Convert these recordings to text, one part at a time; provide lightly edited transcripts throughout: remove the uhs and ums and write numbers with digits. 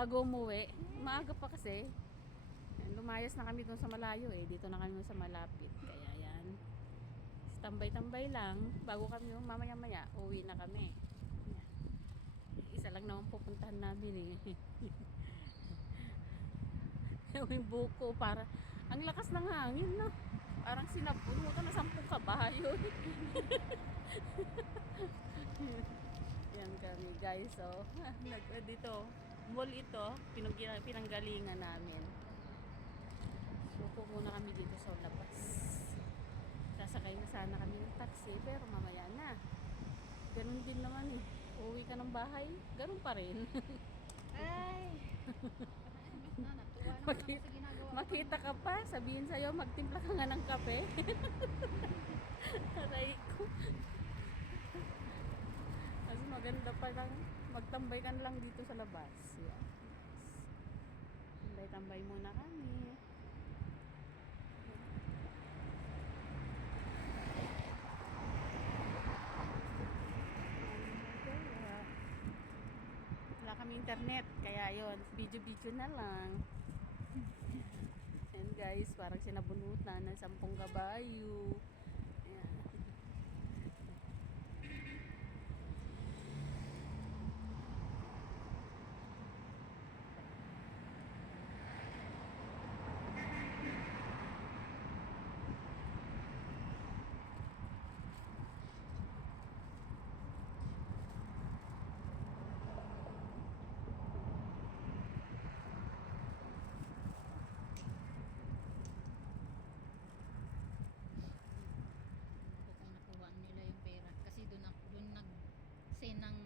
bago umuwi. Maaga pa kasi. Lumayas na kami dun sa malayo eh. Dito na kami sa malapit. Kaya yan. Tambay-tambay lang. Bago kami mamaya-maya, uwi na kami. Yan. Isa lang naman pupuntahan namin eh. Yung buko para ang lakas ng hangin no. Parang sinabunutan na 10 kabayo. Yan kami guys. So, dito mall ito, pinanggalingan namin. Suko muna kami dito sa labas. Sasakay na sana kami ng taxi pero mamaya na. Ganun din naman eh. Uwi ka ng bahay, ganun pa rin. Ay! Makita ka pa, sabihin sa'yo, magtimpla ka nga ng kape. Aray ko. Kasi maganda pa lang, magtambay ka lang dito sa labas. Yes. Tambay-tambay muna kami. Wala kami internet, kaya yon video-video na lang. And guys, parang sinabunutan ng 10 kabayo. Ayan. Mukhang nakuha nila yung pera kasi doon nag-send ng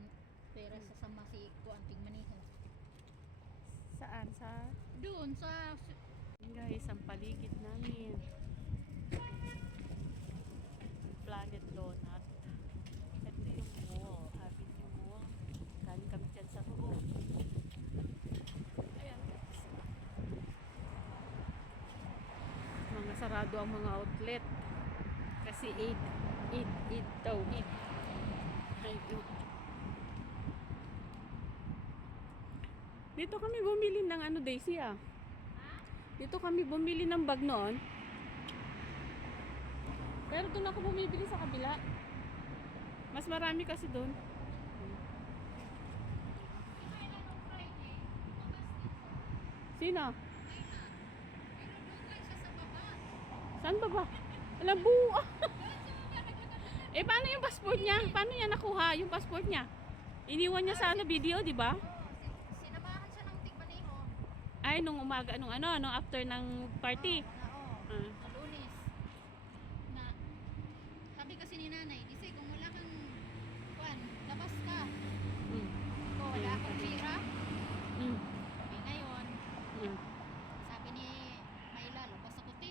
pera sa sama si Kuanting Maniho. Saan? Sa Doon sa guys, ang paligid namin. Planet Donut. Ito yung mall. Happy New Mall. Galing kami dyan sa loob. Ayan guys. Mga sarado ang mga outlet. Kasi 8 daw. 8. Ay, dito kami bumili ng ano, Daisy ah. Dito kami bumili ng bag noon. Pero doon ako bumibili sa kabila. Mas marami kasi doon. Sino? Saan ba ba? Alam buo. Eh paano yung passport niya? Paano niya nakuha yung passport niya? Iniwan niya sa ano video, di ba? sinamahan siya ng Tigmaniho. Ay nung umaga, nung after ng party. Sa Lunes. Na sabi kasi ni nanay, "Disi kung wala kang labas ka." Mm. Ko wala akong pira. Mm. Sabi ngayon, Mm. sabi ni Mayla, "Labas ako ti."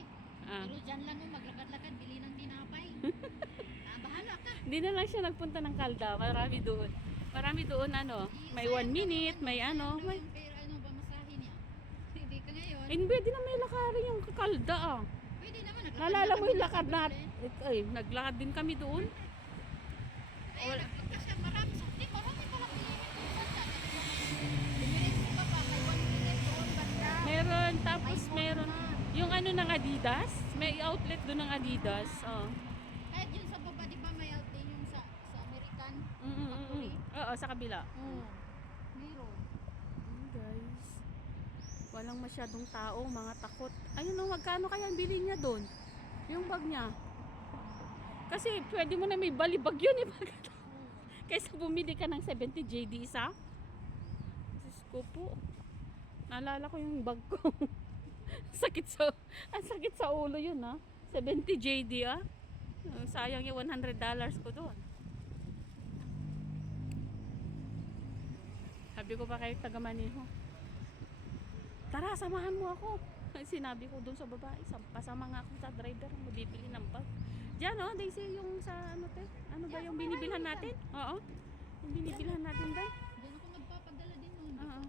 Ah. Pero dyan lang maglakad-lakad, bili ng tinapay. Bahala ka. Hindi na lang siya nagpunta ng Kalda. Marami doon. Marami doon may 1 minute, may ano. May... Yung pera, ba masahe niya? Hindi ka ngayon. Eh, pwede na may lakarin yung Kalda ah. Pwede naman. Naalala mo yung lakad natin? Ay, naglakad din kami doon. Ay, nagpunta ka siya. Marami sa... Di, marami pala pilihan. Bibilis ka pa. May 1 minute doon banda. Meron, tapos May meron na. yung ng Adidas. May outlet doon ng Adidas. Oh. Kahit yun sa baba, di ba may outlet yung sa American? Factory? Oo, sa kabila. Oo. Meron. Guys, walang masyadong tao, mga takot. Ayun o, magkano kaya ang bili niya doon? Yung bag niya. Kasi pwede mo na may balibag yun eh. Kaysa bumili ka ng 70 JD isa. Diyos ko po. Naalala ko yung bag ko. Ang sakit sa ulo yun ha. 70 JD ah. Sayang yung $100 ko doon. Sabi ko pa kay taga-Maniho, tara samahan mo ako. Sinabi ko doon sa babae, pasama nga ako sa driver, mabibili ng bag. Diyan oh, Daisy, yung sa ano te? Ano ba yung binibilhan natin? Oo. Yung binibilhan natin ba? Diyan ako nagpapadala din noon. Oo.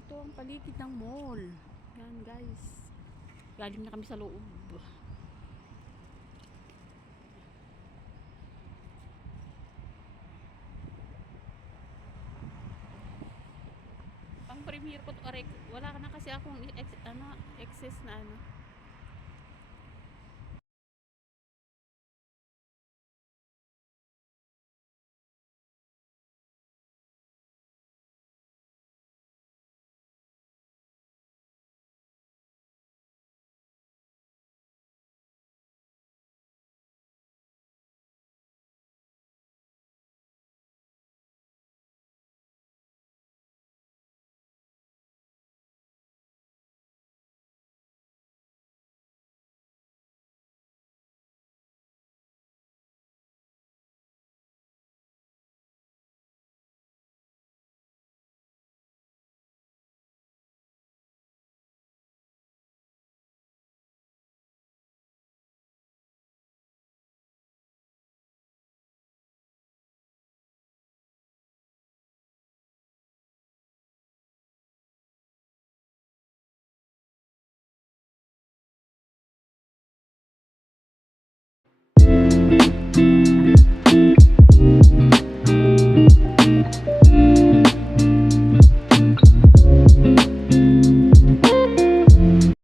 Ito ang paligid ng mall. Yan guys. Galing na kami sa loob. premiere ko. Wala ka na kasi akong excess na ano.